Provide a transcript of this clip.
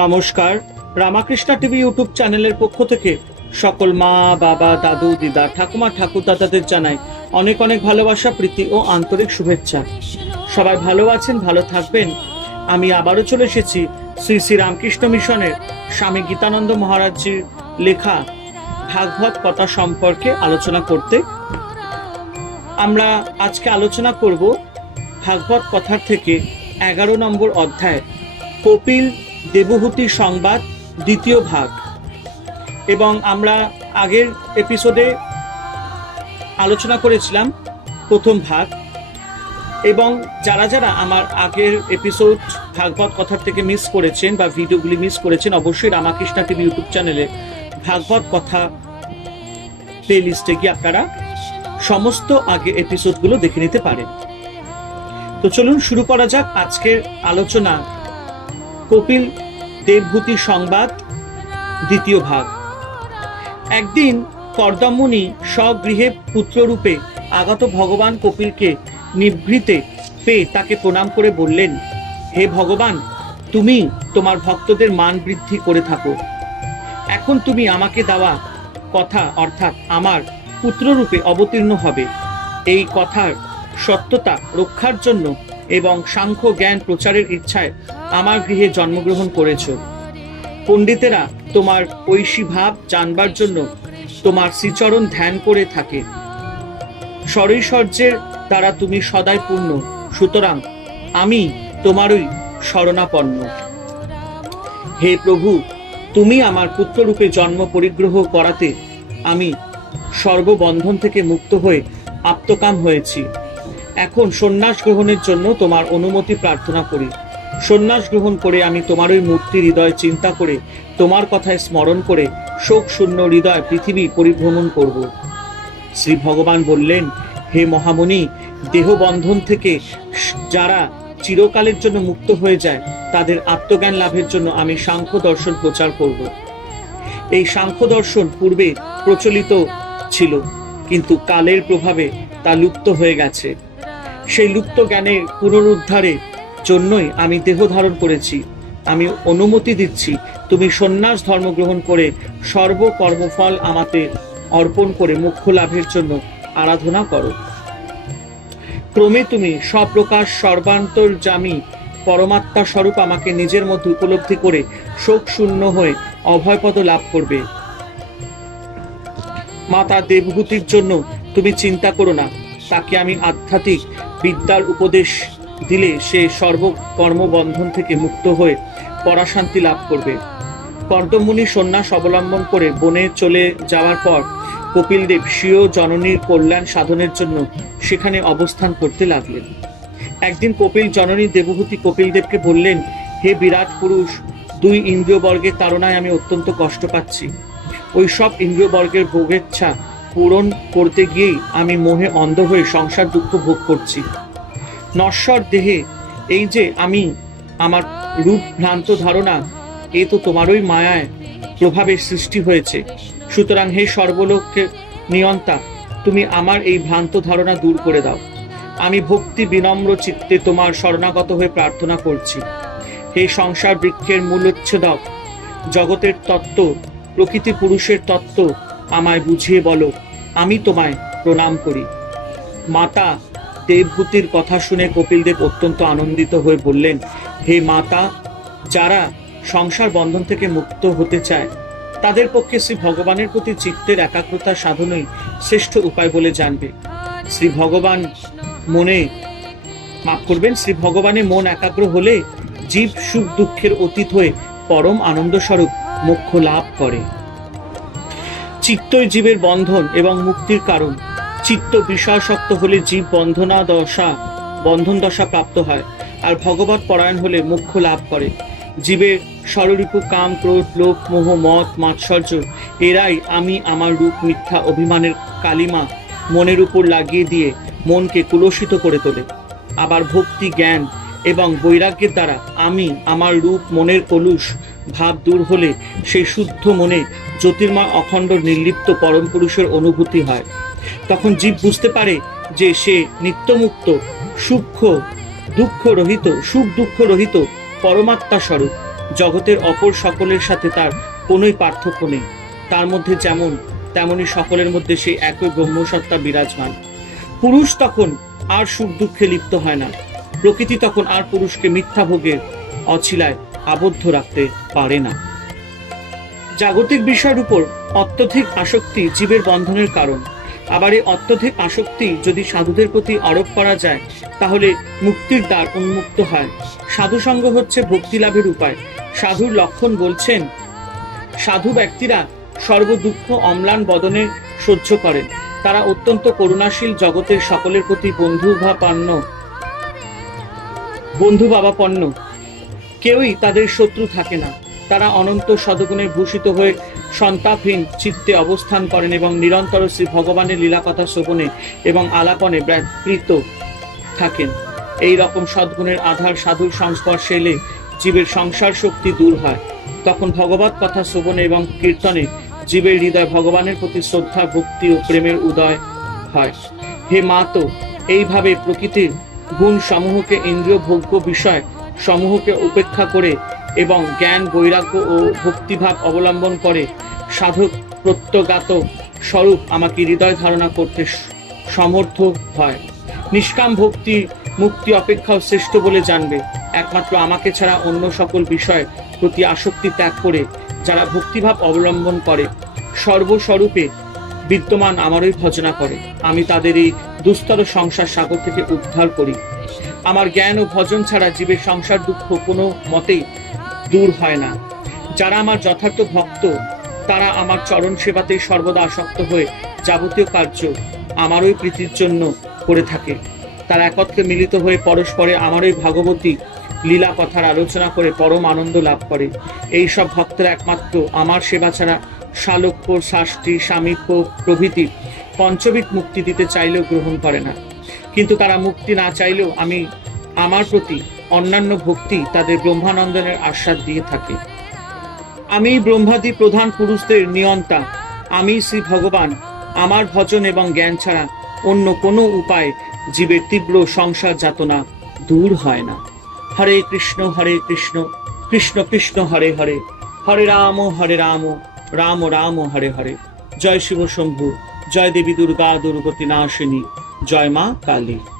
নমস্কার। Ramakrishna TV YouTube চ্যানেলের পক্ষ থেকে সকল মা, বাবা, দাদু, দিদা, ঠাকুমা ঠাকুর দাদাদের জানাই অনেক অনেক ভালোবাসা, প্রীতি ও আন্তরিক শুভেচ্ছা। সবাই ভালো আছেন, ভালো থাকবেন। আমি আবারও চলে এসেছি শ্রী শ্রী রামকৃষ্ণ মিশনের স্বামী গীতানন্দ মহারাজজির লেখা ভাগবত কথা সম্পর্কে আলোচনা করতে। আমরা আজকে আলোচনা করব ভাগবত কথার থেকে এগারো নম্বর অধ্যায়, কপিল দেবহূতি সংবাদ, দ্বিতীয় ভাগ। এবং আমরা আগের এপিসোডে আলোচনা করেছিলাম প্রথম ভাগ। এবং যারা যারা আমার আগের এপিসোড ভাগবত কথার থেকে মিস করেছেন বা ভিডিওগুলি মিস করেছেন, অবশ্যই রামাকৃষ্ণা টিভি ইউটিউব চ্যানেলে ভাগবত কথা প্লে লিস্টে গিয়ে আপনারা সমস্ত আগে এপিসোডগুলো দেখে নিতে পারেন। তো চলুন শুরু করা যাক আজকের আলোচনা কপিল দেবভূতি সংবাদ, দ্বিতীয় ভাগ। একদিন কর্দমুনি স্বগৃহে পুত্ররূপে আগত ভগবান কপিলকে নিভৃতে পেয়ে তাকে প্রণাম করে বললেন, হে ভগবান, তুমি তোমার ভক্তদের মান বৃদ্ধি করে থাকো। এখন তুমি আমাকে দেওয়া কথা অর্থাৎ আমার পুত্ররূপে অবতীর্ণ হবে। এই কথার সত্যতা রক্ষার জন্য এবং সাংখ্য জ্ঞান প্রচারের ইচ্ছায় আমার গৃহে জন্মগ্রহণ করেছ। পণ্ডিতেরা তোমার ঐশী ভাব জানবার জন্য তোমার শ্রীচরণ ধ্যান করে থাকে। স্বরৈশ্বর্যের দ্বারা তুমি সদাই পূর্ণ, সুতরাং আমি তোমারই শরণাপন্ন। হে প্রভু, তুমি আমার পুত্ররূপে জন্ম পরিগ্রহ করাতে আমি সর্ববন্ধন থেকে মুক্ত হয়ে আপ্তকাম হয়েছি। এখন সন্ন্যাস গ্রহণের জন্য তোমার অনুমতি প্রার্থনা করি। সন্ন্যাস গ্রহণ করে আমি তোমারই মূর্তি হৃদয় চিন্তা করে, তোমার কথায় স্মরণ করে শোক শূন্য হৃদয় পৃথিবী পরিভ্রমণ করব। শ্রী ভগবান বললেন, হে মহামুনি দেহবন্ধন থেকে যারা চিরকালের জন্য মুক্ত হয়ে যায়, তাদের আত্মজ্ঞান লাভের জন্য আমি সাংখ্য দর্শন প্রচার করব। এই সাংখ্য দর্শন পূর্বে প্রচলিত ছিল, কিন্তু কালের প্রভাবে তা লুপ্ত হয়ে গেছে। সেই লুপ্ত জ্ঞানের পুনরুদ্ধারের জন্যই আমি দেহ ধারণ করেছি। আমি অনুমতি দিচ্ছি, তুমি সন্ন্যাস ধর্ম গ্রহণ করে সর্বকর্মফল আমাতে অর্পণ করে মুখ্য লাভের জন্য আরাধনা করো। ক্রমে তুমি সপ্রকাশ সর্বান্তর্যামী পরমাত্মা স্বরূপ আমাকে নিজের মধ্যে উপলব্ধি করে শোক শূন্য হয়ে অভয়পদ লাভ করবে। মাতা দেবভূতির জন্য তুমি চিন্তা করো না, তাকে আমি আধ্যাত্মিক বিদ্যার উপদেশ দিলে সে সর্বকর্মবন্ধন থেকে মুক্ত হয়ে পরাশান্তি লাভ করবে। কর্দমুনি সন্ন্যাস অবলম্বন করে বনে চলে যাওয়ার পর কপিলদেব স্বীয় জননীর কল্যাণ সাধনের জন্য সেখানে অবস্থান করতে লাগলেন। একদিন কপিল জননী দেবভূতি কপিলদেবকে বললেন, হে বিরাট পুরুষ, দুই ইন্দ্রিয়বর্গের তাড়নায় আমি অত্যন্ত কষ্ট পাচ্ছি। ওই সব ইন্দ্রিয়বর্গের ভোগেচ্ছা পূরণ করতে গিয়েই আমি মোহে অন্ধ হয়ে সংসার দুঃখ ভোগ করছি। নশ্বর দেহে, এই যে আমি, আমার রূপ ভ্রান্ত ধারণা, এ তো তোমারই মায়ায় প্রভাবের সৃষ্টি হয়েছে। সুতরাং হে সর্বলোককে নিয়ন্তা, তুমি আমার এই ভ্রান্ত ধারণা দূর করে দাও। আমি ভক্তি বিনম্র চিত্তে তোমার শরণাগত হয়ে প্রার্থনা করছি। হে সংসার বৃক্ষের মূলোচ্ছেদক জগতের তত্ত্ব, প্রকৃতি পুরুষের তত্ত্ব আমায় বুঝিয়ে বলো, আমি তোমায় প্রণাম করি। মাতা দেবভূতির কথা শুনে কপিলদেব অত্যন্ত আনন্দিত হয়ে বললেন, হে মাতা, যারা সংসার বন্ধন থেকে মুক্ত হতে চায়, তাদের পক্ষে শ্রী ভগবানের প্রতি চিত্তের একাগ্রতা সাধনই শ্রেষ্ঠ উপায় বলে জানবে। শ্রী ভগবান মনে, মাফ করবেন, শ্রী ভগবানে মন একাগ্র হলে জীব সুখ দুঃখের অতীত হয়ে পরম আনন্দস্বরূপ মোক্ষ লাভ করে। চিত্তই জীবের বন্ধন এবং মুক্তির কারণ। চিত্ত বিষয়াসক্ত হলে জীব বন্ধনা দশা, বন্ধন দশা প্রাপ্ত হয় আর ভগবত পরায়ণ হলে মুখ্য লাভ করে। জীবের স্বরূপ কাম, ক্রোধ, লোভ, মোহ, মত, মাৎসর্য, এরাই আমি আমার রূপ মিথ্যা অভিমানের কালিমা মনের উপর লাগিয়ে দিয়ে মনকে কুলসিত করে তোলে। আবার ভক্তি, জ্ঞান এবং বৈরাগ্যের দ্বারা আমি আমার রূপ মনের কলুষ ভাব দূর হলে সেই শুদ্ধ মনে জ্যোতির্ময় অখণ্ড নির্লিপ্ত পরম পুরুষের অনুভূতি হয়। তখন জীব বুঝতে পারে যে সে নিত্যমুক্ত সূক্ষ্ম দুঃখ রহিত সুখ দুঃখ রহিত পরমাত্মা স্বরূপ। জগতের অপর সকলের সাথে তার কোনোই পার্থক্য নেই। তার মধ্যে যেমন, তেমনি সকলের মধ্যে সেই একই ব্রহ্মসত্তা বিরাজমান। পুরুষ তখন আর সুখ দুঃখে লিপ্ত হয় না। প্রকৃতি তখন আর পুরুষকে মিথ্যা ভোগের অছিলায় আবদ্ধ রাখতে পারে না। জাগতিক বিষয়ের উপর অত্যধিক আসক্তি জীবের বন্ধনের কারণ। আবার এই অত্যধিক আসক্তি যদি সাধুদের প্রতি আরোপ করা যায়, তাহলে মুক্তির দ্বার উন্মুক্ত হয়। সাধু সঙ্গ হচ্ছে ভক্তি লাভের উপায়। সাধুর লক্ষণ বলছেন, সাধু ব্যক্তিরা সর্বদুঃখ অম্লান বদনে সহ্য করেন। তারা অত্যন্ত করুণাশীল জগতের সকলের প্রতি বন্ধু বন্ধুভাবাপন্ন। বন্ধু বাবাপন্ন কেউই তাদের শত্রু থাকে না। তারা অনন্ত সদগুণে ভূষিত হয়ে সন্তাপহীন চিত্তে অবস্থান করেন এবং নিরন্তর শ্রী ভগবানের লীলা কথা শ্রবণে এবং আলাপনে ব্যাপৃত থাকেন। এই রকম সদ্গুণের আধার সাধুর সংস্পর্শে এলে জীবের সংসার শক্তি দূর হয়। তখন ভগবত কথা শ্রবণে এবং কীর্তনে জীবের হৃদয় ভগবানের প্রতি শ্রদ্ধা, ভক্তি ও প্রেমের উদয় হয়। হে মা তো, এইভাবে প্রকৃতির গুণ সমূহকে ইন্দ্রিয় ভোগ্য বিষয় সমূহকে উপেক্ষা করে এবং জ্ঞান, বৈরাগ্য ও ভক্তিভাব অবলম্বন করে সাধক প্রত্যগাত স্বরূপ আমাকে হৃদয় ধারণা করতে সমর্থ হয়। নিষ্কাম ভক্তি মুক্তি অপেক্ষাও শ্রেষ্ঠ বলে জানবে। একমাত্র আমাকে ছাড়া অন্য সকল বিষয় প্রতি আসক্তি ত্যাগ করে, যারা ভক্তিভাব অবলম্বন করে, সর্বস্বরূপে বিদ্যমান আমারই ভজনা করে। আমি তাদের এই দুস্তর সংসার সাগর থেকে উদ্ধার করি। আমার জ্ঞান ও ভজন ছাড়া জীবের সংসার দুঃখ কোনো মতেই দূর হয় না। যারা আমার যথার্থ ভক্ত, তারা আমার চরণ সেবাতে সর্বদা আসক্ত হয়ে যাবতীয় কার্য আমারই প্রীতির জন্য করে থাকে। তারা একত্রে মিলিত হয়ে পরস্পরে আমারই ভাগবতী লীলা কথার আলোচনা করে পরম আনন্দ লাভ করে। এই সব ভক্তরা একমাত্র আমার সেবা ছাড়া শালক্য শাস্তি সামীপ্য প্রভৃতি পঞ্চবিধ মুক্তি দিতে চাইলেও গ্রহণ করে না। কিন্তু তারা মুক্তি না চাইলেও আমি আমার প্রতি অন্যান্য ভক্তি তাদের ব্রহ্মানন্দনের আশ্বাদ দিয়ে থাকে। আমি ব্রহ্মাদি প্রধান পুরুষদের নিয়ন্তা। আমি শ্রী ভগবান। আমার ভজন এবং জ্ঞান ছাড়া অন্য কোনো উপায় জীবের তীব্র সংসার যাতনা দূর হয় না। হরে কৃষ্ণ হরে কৃষ্ণ কৃষ্ণ কৃষ্ণ, হরে হরে। হরে রাম হরে রাম রাম রাম, হরে হরে। জয় শিব শম্ভু, জয় দেবী দুর্গা, দুর্গতি নাশিনী। জয় মা কালী।